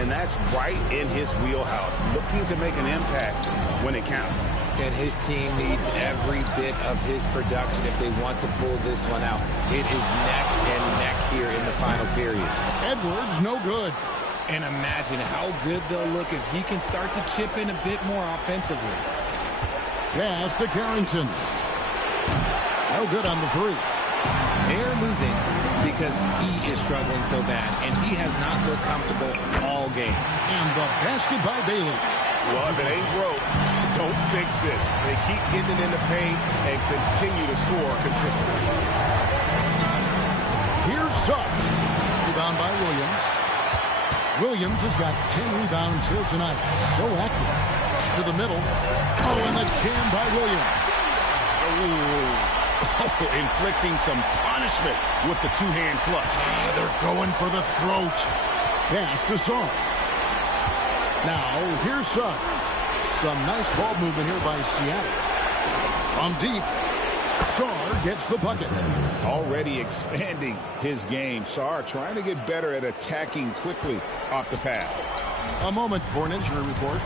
And that's right in his wheelhouse, looking to make an impact when it counts. And his team needs every bit of his production if they want to pull this one out. It is neck and neck here in the final period. Edwards, no good. And imagine how good they'll look if he can start to chip in a bit more offensively. Pass to Carrington. No good on the 3. They're losing because he is struggling so bad, and he has not looked comfortable all game. And the basket by Bailey. Well, if it ain't broke, don't fix it. They keep getting it in the paint and continue to score consistently. Here's Suggs. Rebound by Williams. Williams has got 10 rebounds here tonight. So active. To the middle. Oh, and the jam by Williams. Inflicting some punishment with the two-hand flush. They're going for the throat. Pass to Suggs. Now, here's Suggs. Some nice ball movement here by Seattle. From deep, Sarr gets the bucket. Already expanding his game. Sarr trying to get better at attacking quickly off the pass. A moment for an injury report.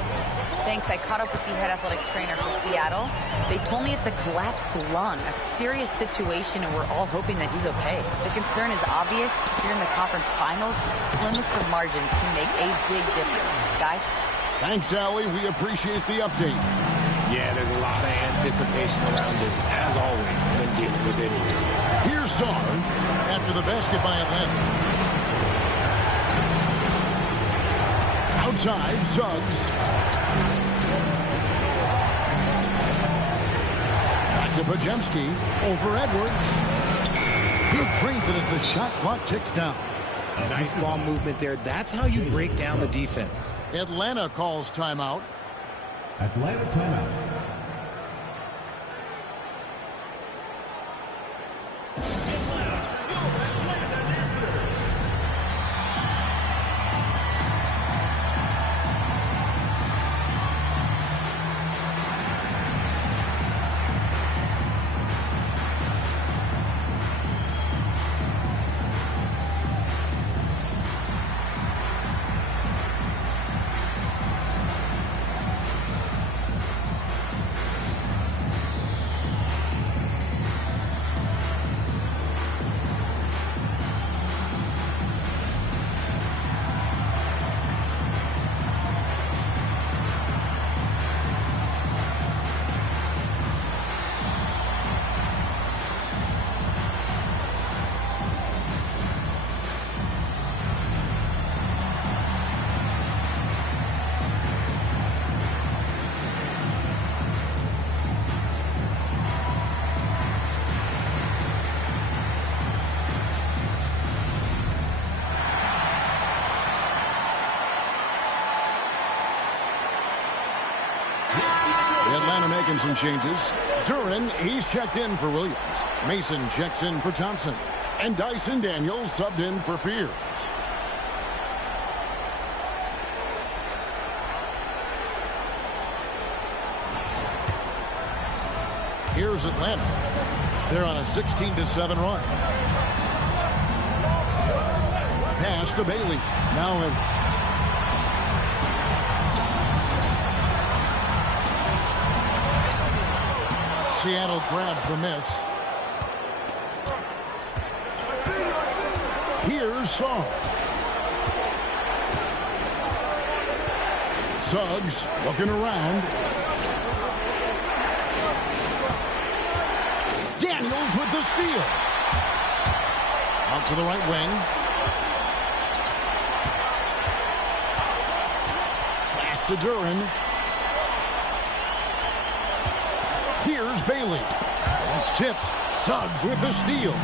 Thanks. I caught up with the head athletic trainer for Seattle. They told me it's a collapsed lung, a serious situation, and we're all hoping that he's okay. The concern is obvious. Here in the conference finals, the slimmest of margins can make a big difference. Guys? Thanks, Allie. We appreciate the update. Yeah, there's a lot of anticipation around this, as always, when dealing with injuries. Here's Sarr after the basket by Atlanta. Outside, Suggs. Back to Pajemski. Over Edwards. He trains it as the shot clock ticks down. Nice ball movement there. That's how you break down the defense. Atlanta calls timeout. Atlanta timeout. Atlanta making some changes. Duran, he's checked in for Williams. Mason checks in for Thompson. And Dyson Daniels subbed in for Fears. Here's Atlanta. They're on a 16-7 run. Pass to Bailey. Now in. Seattle grabs the miss. Here's Song. Suggs looking around. Daniels with the steal. Out to the right wing. Pass to Duran. Here's Bailey. It's tipped. Suggs with the steal.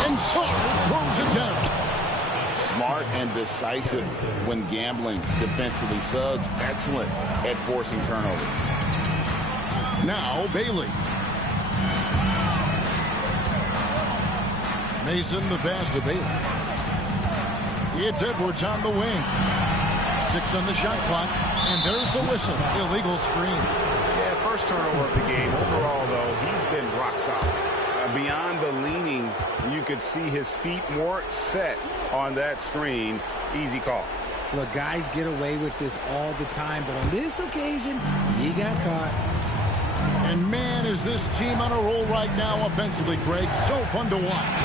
And Suggs throws it down. Smart and decisive when gambling defensively. Suggs excellent at forcing turnovers. Now Bailey. Mason the pass to Bailey. It's Edwards on the wing. 6 on the shot clock. And there's the whistle. Illegal screen. Yeah, first turnover of the game. Overall, though, he's been rock solid. Beyond the leaning, you could see his feet more set on that screen. Easy call. Look, guys get away with this all the time, but on this occasion, he got caught. And man, is this team on a roll right now offensively, Greg. So fun to watch.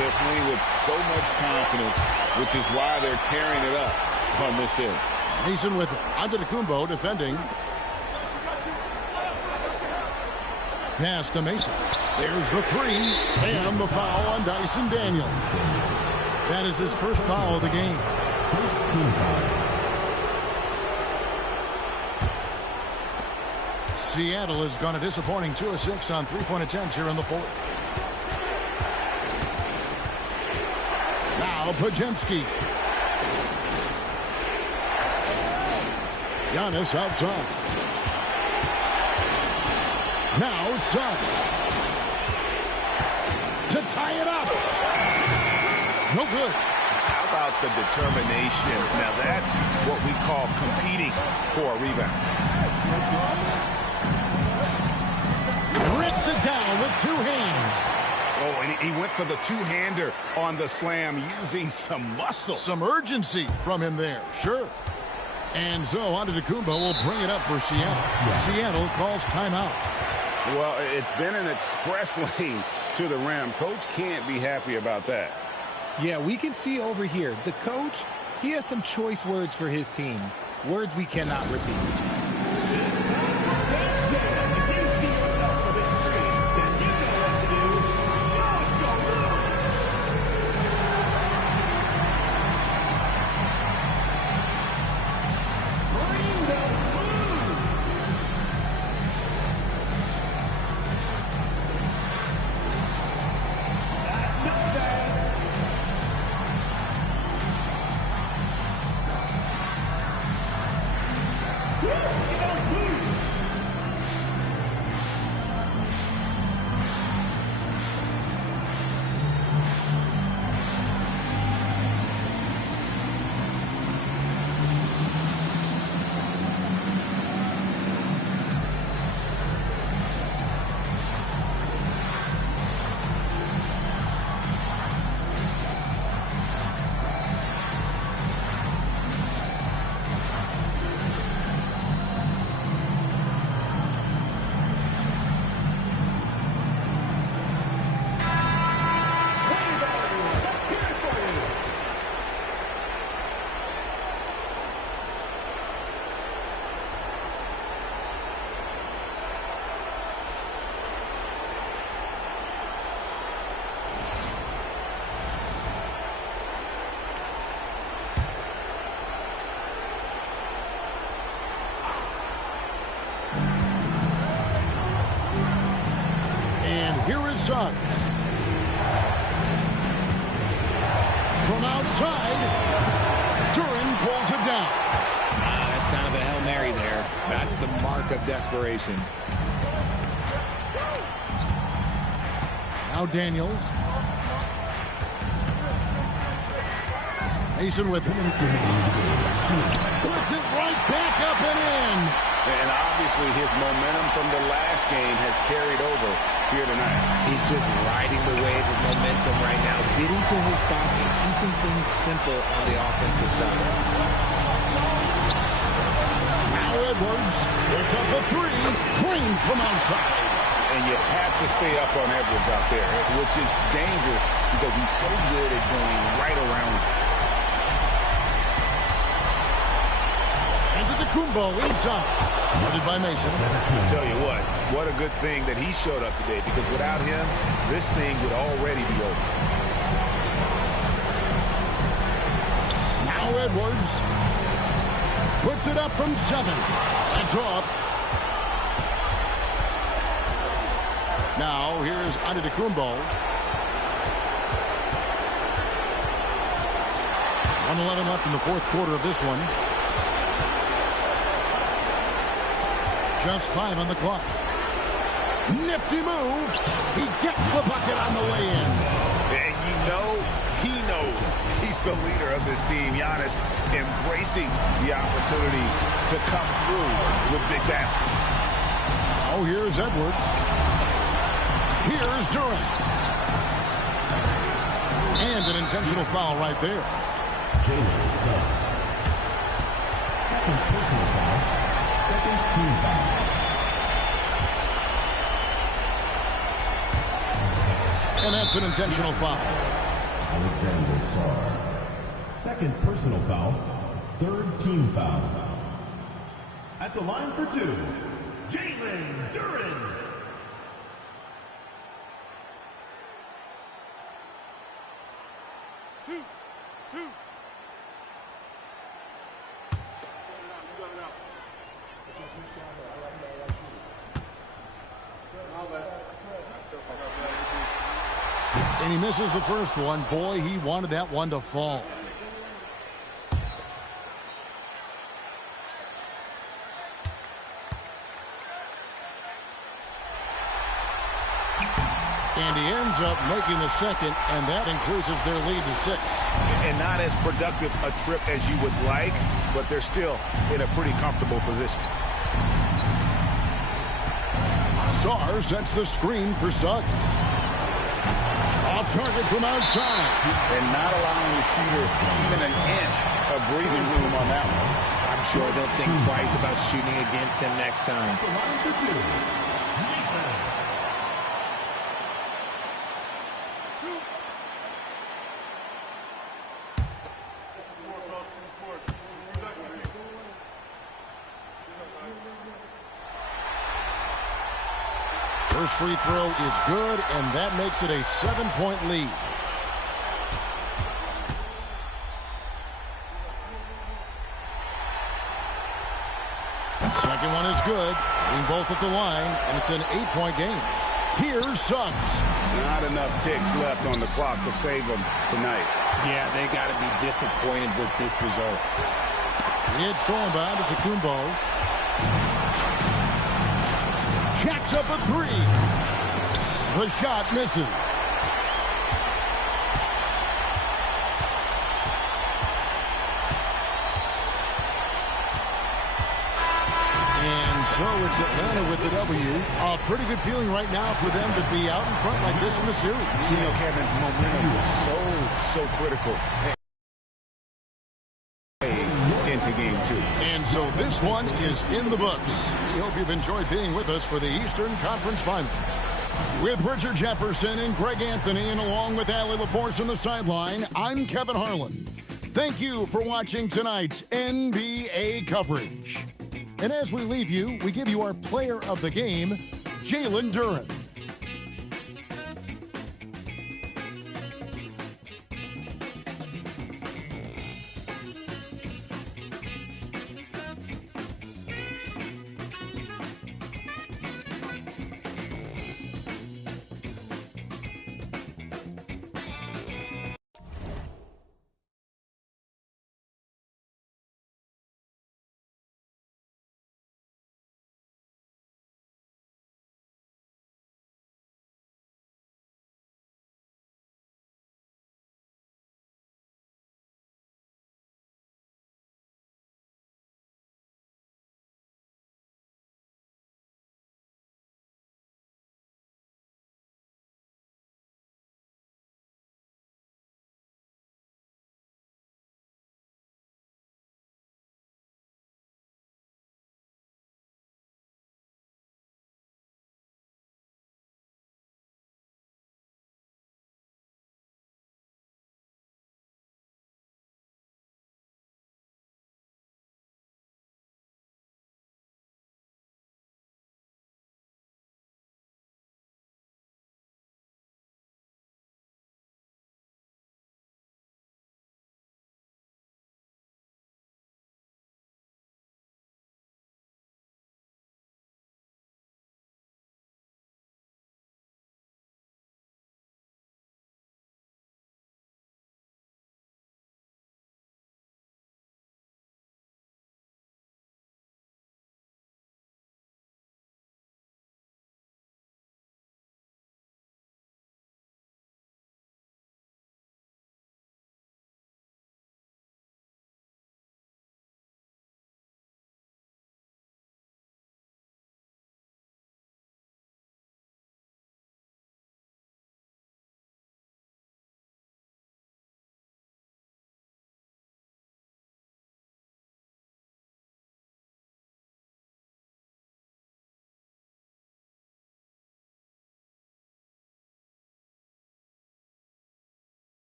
They're playing with so much confidence, which is why they're tearing it up on this end. Mason with Antetokounmpo defending. Pass to Mason. There's the 3. And the foul on Dyson Daniels. That is his first foul of the game. First team foul. Seattle has gone a disappointing 2 of 6 on 3-point attempts here in the 4th. Now Podziemski. Giannis outside. Now Suggs. To tie it up. No good. How about the determination? Now that's what we call competing for a rebound. Rips it down with 2 hands. Oh, and he went for the two-hander on the slam using some muscle. Some urgency from him there. Sure. And so Antetokounmpo will bring it up for Seattle. Seattle calls timeout. Well, it's been an express lane to the rim. Coach can't be happy about that. Yeah, we can see over here, the coach, he has some choice words for his team. Words we cannot repeat. Suggs. From outside, Duran pulls it down. That's kind of a Hail Mary there. That's the mark of desperation. Now Daniels. Mason with it. Puts it right back up and in. And obviously his momentum from the last game has carried over here tonight. He's just riding the wave of momentum right now, getting to his spots and keeping things simple on the offensive side. Now Edwards puts up a 3, clean from outside. and you have to stay up on Edwards out there, which is dangerous because he's so good at going right around. Antetokounmpo inside. Guarded by Mason. I'll tell you what a good thing that he showed up today, because without him, this thing would already be over. Now Edwards puts it up from 7. That's off. Now here's Antetokounmpo. 1:11 left in the fourth quarter of this one. Just 5 on the clock. Nifty move. He gets the bucket on the way in. And you know, he knows he's the leader of this team. Giannis embracing the opportunity to come through with big baskets. Oh, here's Edwards. Here's Durant. And an intentional foul right there. Jalen Suggs. Second personal foul. Second team foul. And that's an intentional foul. Alexander Sarr. Second personal foul. Third team foul. At the line for 2, Jalen Duren. Two. And he misses the first one. Boy, he wanted that one to fall. And he ends up making the second, and that increases their lead to 6. And not as productive a trip as you would like, but they're still in a pretty comfortable position. Sarr sets the screen for Suggs. Off target from outside. And not allowing the shooter even an inch of breathing room on that one. I'm sure they'll think twice about shooting against him next time. At the line for 2, Mason. First free throw is good, and that makes it a 7-point lead. The second one is good. Getting both at the line, and it's an 8-point game. Here's Suggs. Not enough ticks left on the clock to save them tonight. Yeah, they got to be disappointed with this result. It's thrown by Antetokounmpo. Jacks up a 3. The shot misses. And so it's Atlanta with the W. A pretty good feeling right now for them to be out in front like this in the series. You know, Kevin, momentum is so critical into game 2. And so this one is in the books. We hope you've enjoyed being with us for the Eastern Conference Finals. With Richard Jefferson and Greg Anthony, and along with Allie LaForce on the sideline, I'm Kevin Harlan. Thank you for watching tonight's NBA coverage. And as we leave you, we give you our player of the game, Jalen Duren.